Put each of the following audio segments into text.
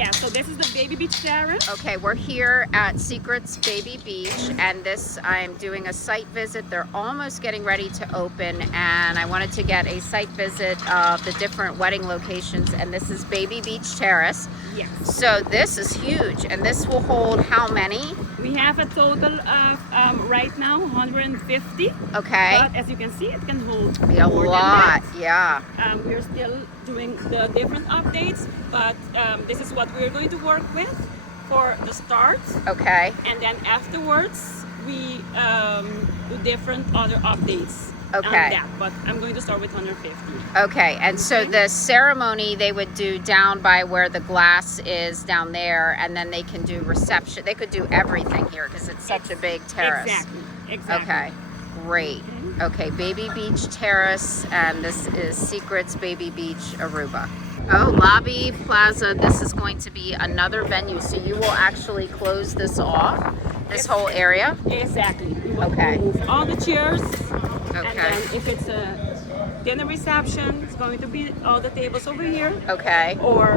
Yeah, so this is the Baby Beach Terrace. Okay, we're here at Secrets Baby Beach, and this, I'm doing a site visit. They're almost getting ready to open, and I wanted to get a site visit of the different wedding locations, and this is Baby Beach Terrace. Yes. So this is huge, and this will hold how many? We have a total of right now 150. Okay. But as you can see, it can hold A more lot, than that. yeah. We're still doing the different updates, but this is what we're going to work with for the start. Okay. And then afterwards, we do different other updates. Okay. On that, but I'm going to start with 150. Okay, and so the ceremony they would do down by where the glass is down there, and then they can do reception. They could do everything here because it's such a big terrace. Exactly. Okay, great. Okay, Baby Beach Terrace, and this is Secrets Baby Beach Aruba. Oh, Lobby Plaza, this is going to be another venue, so you will actually close this off, this whole area? Exactly. We will Okay. remove all the chairs. Okay. And then if it's a dinner reception, it's going to be all the tables over here. Okay. Or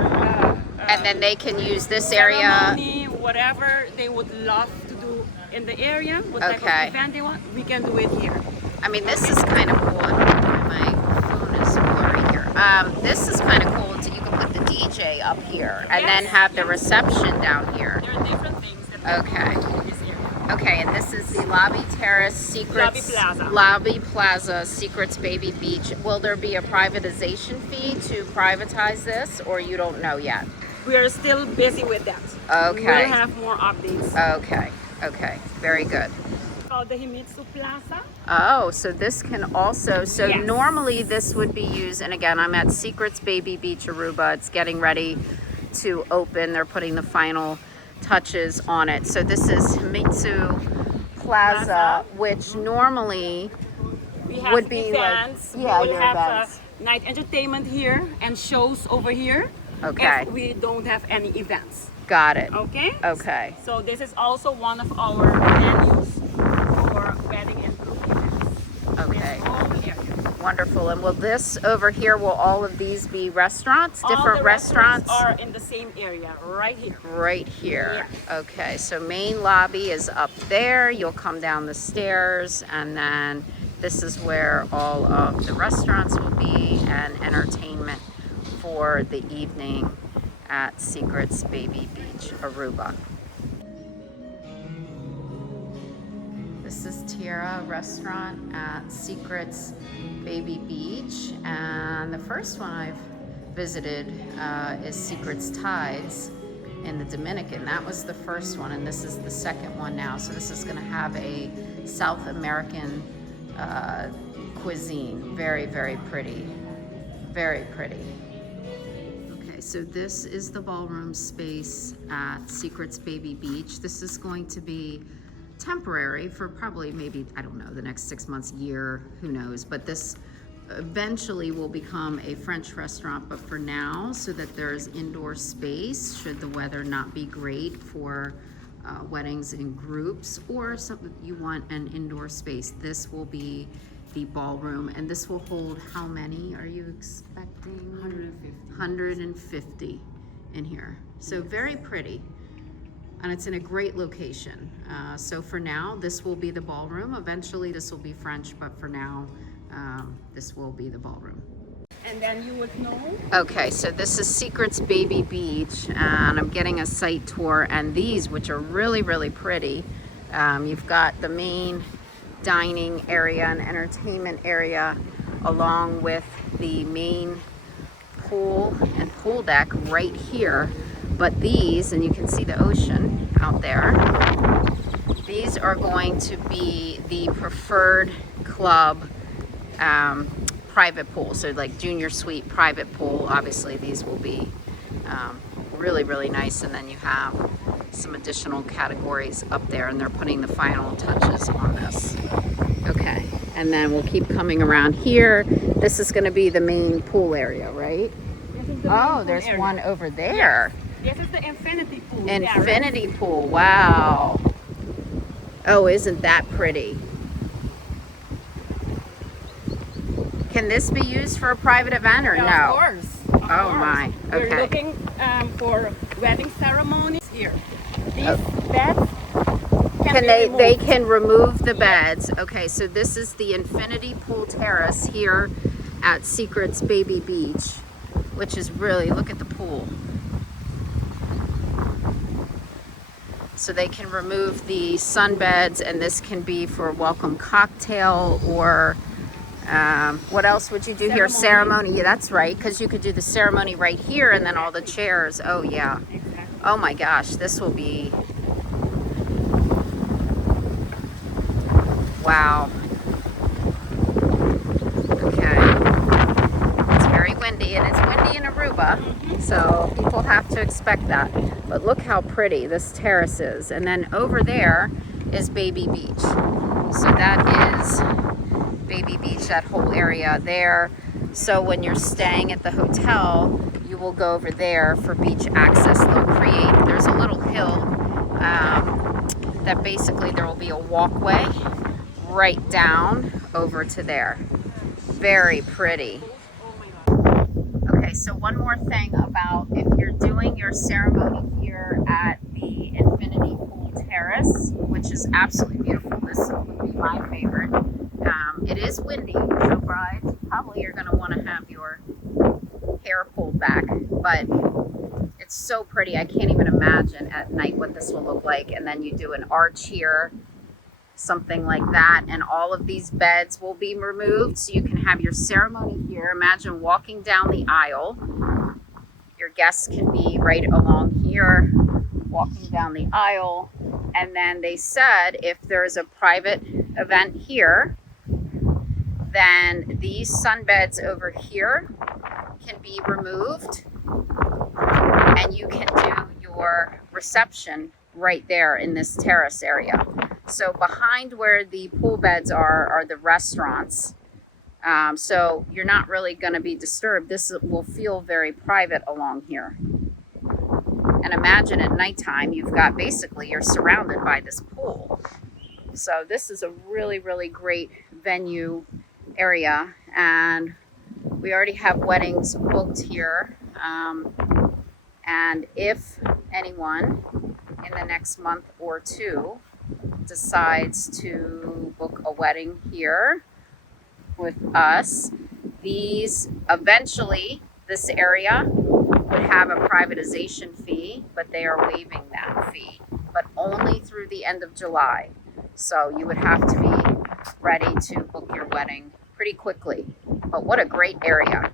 And then they can use this area. ceremony, whatever they would love to do in the area, what type Okay. of event they want, we can do it here. I mean, this is kind of cool. I don't know why my phone is blurry here. This is kind of cool. So you can put the DJ up here and then have the reception down here. There are different things that Okay. we can do in this area. Okay, and this is the Lobby Terrace Secrets. Lobby Plaza Secrets Baby Beach. Will there be a privatization fee to privatize this, or you don't know yet? We are still busy with that. Okay. We'll have more updates. Okay. Okay. Very good. Called the Himistu Plaza. Oh, so this can also, so Yes. normally this would be used, and again, I'm at Secrets Baby Beach Aruba. It's getting ready to open. They're putting the final touches on it. So this is Himistu Plaza, which normally We have would be events. like, yeah, we will your have events. night entertainment here and shows over here. Okay. If we don't have any events. Got it. Okay? Okay. So this is also one of our venues for wedding and group events. Okay. This whole area. Wonderful. And will this over here, will all of these be restaurants? All Different the restaurants? are in the same area, right here. Right here. Okay, so main lobby is up there. You'll come down the stairs, and then this is where all of the restaurants will be and entertainment for the evening at Secrets Baby Beach Aruba. This is Tierra Restaurant at Secrets Baby Beach, and the first one I've visited is Secrets Tides in the Dominican. That was the first one, and this is the second one now. So this is going to have a South American cuisine. Very, very pretty. Very pretty. Okay, so this is the ballroom space at Secrets Baby Beach. This is going to be temporary for probably maybe, I don't know, the next 6 months, year, who knows, but this eventually will become a French restaurant, but for now, so that there's indoor space should the weather not be great for weddings in groups, or something you want an indoor space, this will be the ballroom, and this will hold how many are you expecting? 150 in here. So very pretty. And it's in a great location. So for now, this will be the ballroom. Eventually, this will be French, but for now, this will be the ballroom. And then you would know. Okay, so this is Secrets Baby Beach, and I'm getting a site tour, and these, which are really, really pretty, you've got the main dining area and entertainment area, along with the main pool and pool deck right here. But these, and you can see the ocean out there, these are going to be the preferred club private pool. So like junior suite private pool. Obviously these will be really, really nice. And then you have some additional categories up there, and they're putting the final touches on this. Okay, and then we'll keep coming around here. This is going to be the main pool area, right? Oh, there's one over there. This is the infinity pool. Infinity pool, wow. Oh, isn't that pretty? Can this be used for a private event or no? Of course. Oh my, okay. We're looking for wedding these beds Can be they removed. can remove the beds. Okay, so this is the infinity pool terrace here at Secrets Baby Beach, which is really, look at the pool. So they can remove the sunbeds, and this can be for a welcome cocktail or what else would you do here? Ceremony. Yeah, that's right, because you could do the ceremony right here and then all the chairs. Oh yeah. Exactly. Oh my gosh, this will be, wow. Okay. It's very windy, and it's windy in Aruba, so people have to expect that. But look how pretty this terrace is. And then over there is Baby Beach. So that is Baby Beach, that whole area there. So when you're staying at the hotel, you will go over there for beach access. There's a little hill that basically there will be a walkway right down over to there. Very pretty. Okay, so one more thing about if you're doing your ceremony here at the Infinity Pool Terrace, which is absolutely beautiful. This would be my favorite. It is windy, so brides, probably you're going to want to have your hair pulled back, but it's so pretty. I can't even imagine at night what this will look like. And then you do an arch here, something like that, and all of these beds will be removed, so you can have your ceremony here. Imagine walking down the aisle. Your guests can be right along here, walking down the aisle. And then they said if there's a private event here, then these sunbeds over here can be removed, and you can do your reception right there in this terrace area. So behind where the pool beds are the restaurants. So you're not really going to be disturbed. This will feel very private along here. And imagine at nighttime, you're surrounded by this pool. So this is a really, really great venue area. And we already have weddings booked here. And if anyone in the next month or two decides to book a wedding here with us, this area would have a privatization fee, but they are waiving that fee, but only through the end of July. So you would have to be ready to book your wedding pretty quickly. But what a great area.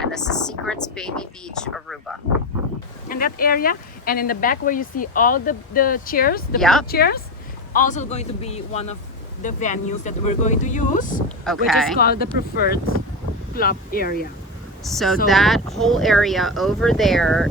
And this is Secrets Baby Beach Aruba. In that area, and in the back where you see all the chairs, the Yep. pool chairs, also going to be one of the venues that we're going to use, which Okay. is called the preferred club area. So So- that whole area over there,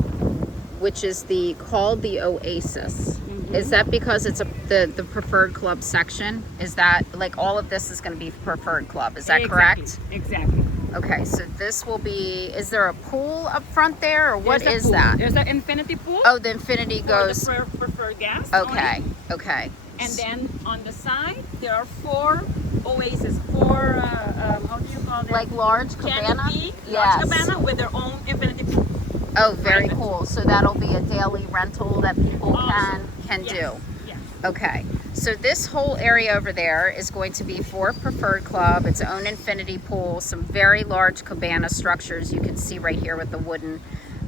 which is called the Oasis, is that because it's the preferred club section? Is that like all of this is going to be preferred club? Is that correct? Exactly. Okay, so this will be, is there a pool up front there, or what There's a is pool. that? There's an infinity pool. Oh, the infinity goes, for the preferred guests. okay, only. okay. And then on the side there are 4 oasis, 4 how do you call them? Like large cabana? Canopy, Yes. large cabana with their own infinity pool. Oh, very Private. cool. So that'll be a daily rental that people can Yes. do. Yes. Okay, so this whole area over there is going to be for Preferred Club, its own infinity pool, some very large cabana structures you can see right here with the wooden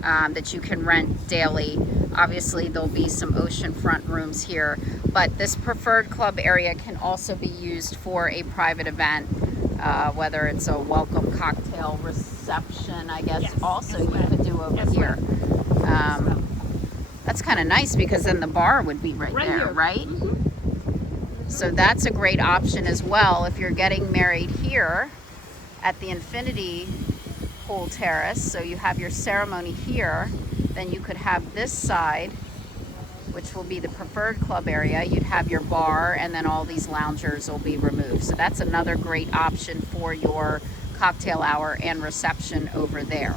that you can rent daily. Obviously there'll be some oceanfront rooms here, but this Preferred Club area can also be used for a private event, whether it's a welcome cocktail reception, I guess. Yes, also as you well. could do over As here. That's kind of nice because then the bar would be right there, here. right? Mhm. So that's a great option as well if you're getting married here at the Infinity Pool Terrace. So you have your ceremony here, then you could have this side, which will be the Preferred Club area. You'd have your bar, and then all these loungers will be removed. So that's another great option for your cocktail hour and reception over there.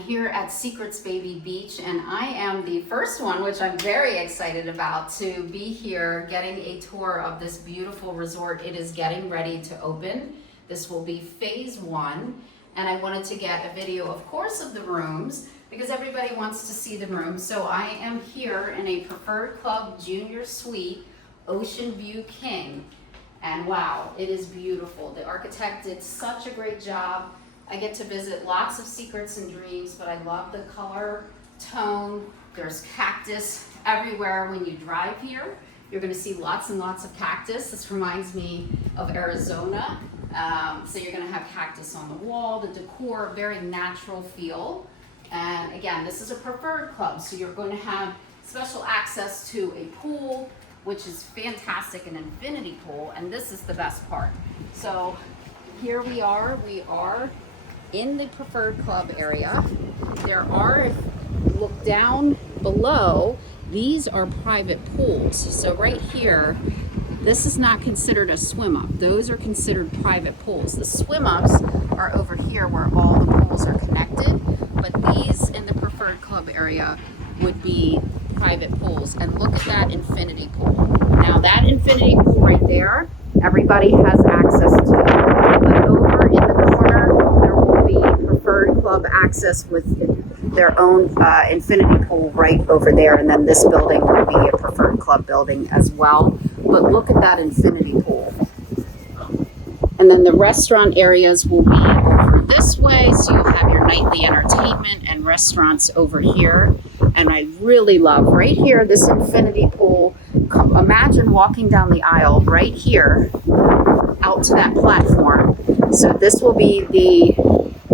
here at Secrets Baby Beach, and I am the first one, which I'm very excited about, to be here getting a tour of this beautiful resort. It is getting ready to open. This will be phase 1, and I wanted to get a video, of course, of the rooms because everybody wants to see the rooms. So I am here in a Preferred Club Junior Suite, Ocean View King, and wow, it is beautiful. The architect did such a great job. I get to visit lots of secrets and dreams, but I love the color tone. There's cactus everywhere when you drive here. You're gonna see lots and lots of cactus. This reminds me of Arizona. So you're gonna have cactus on the wall, the decor, very natural feel. And again, this is a preferred club, so you're going to have special access to a pool, which is fantastic, an infinity pool, and this is the best part. So here we are in the preferred club area. There are, if you look down below, these are private pools. So right here, this is not considered a swim up. Those are considered private pools. The swim ups are over here where all the pools are connected, but these in the preferred club area would be private pools. And look at that infinity pool. Now that infinity pool right there, everybody has access to. But over in the corner, there will be preferred club access with their own infinity pool right over there. And then this building will be a preferred club building as well. But look at that infinity pool. And then the restaurant areas will be over this way. So you'll have your nightly entertainment and restaurants over here. And I really love right here, this infinity pool. Imagine walking down the aisle right here out to that platform. So this will be the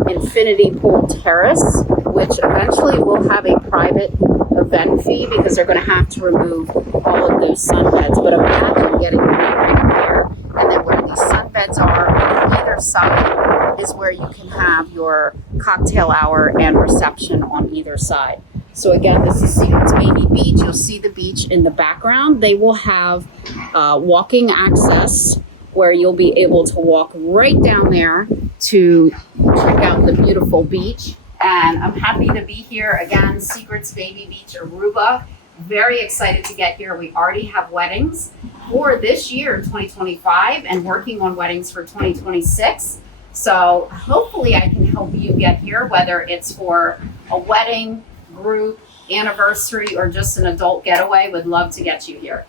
infinity pool terrace, which eventually will have a private event fee because they're going to have to remove all of those sunbeds. But imagine getting right up there, and then where these sunbeds are on either side is where you can have your cocktail hour and reception on either side. So again, this is Secrets Baby Beach. You'll see the beach in the background. They will have walking access where you'll be able to walk right down there to check out the beautiful beach. And I'm happy to be here again, Secrets Baby Beach Aruba. Very excited to get here. We already have weddings for this year, 2025, and working on weddings for 2026. So hopefully I can help you get here, whether it's for a wedding, group, anniversary, or just an adult getaway. Would love to get you here.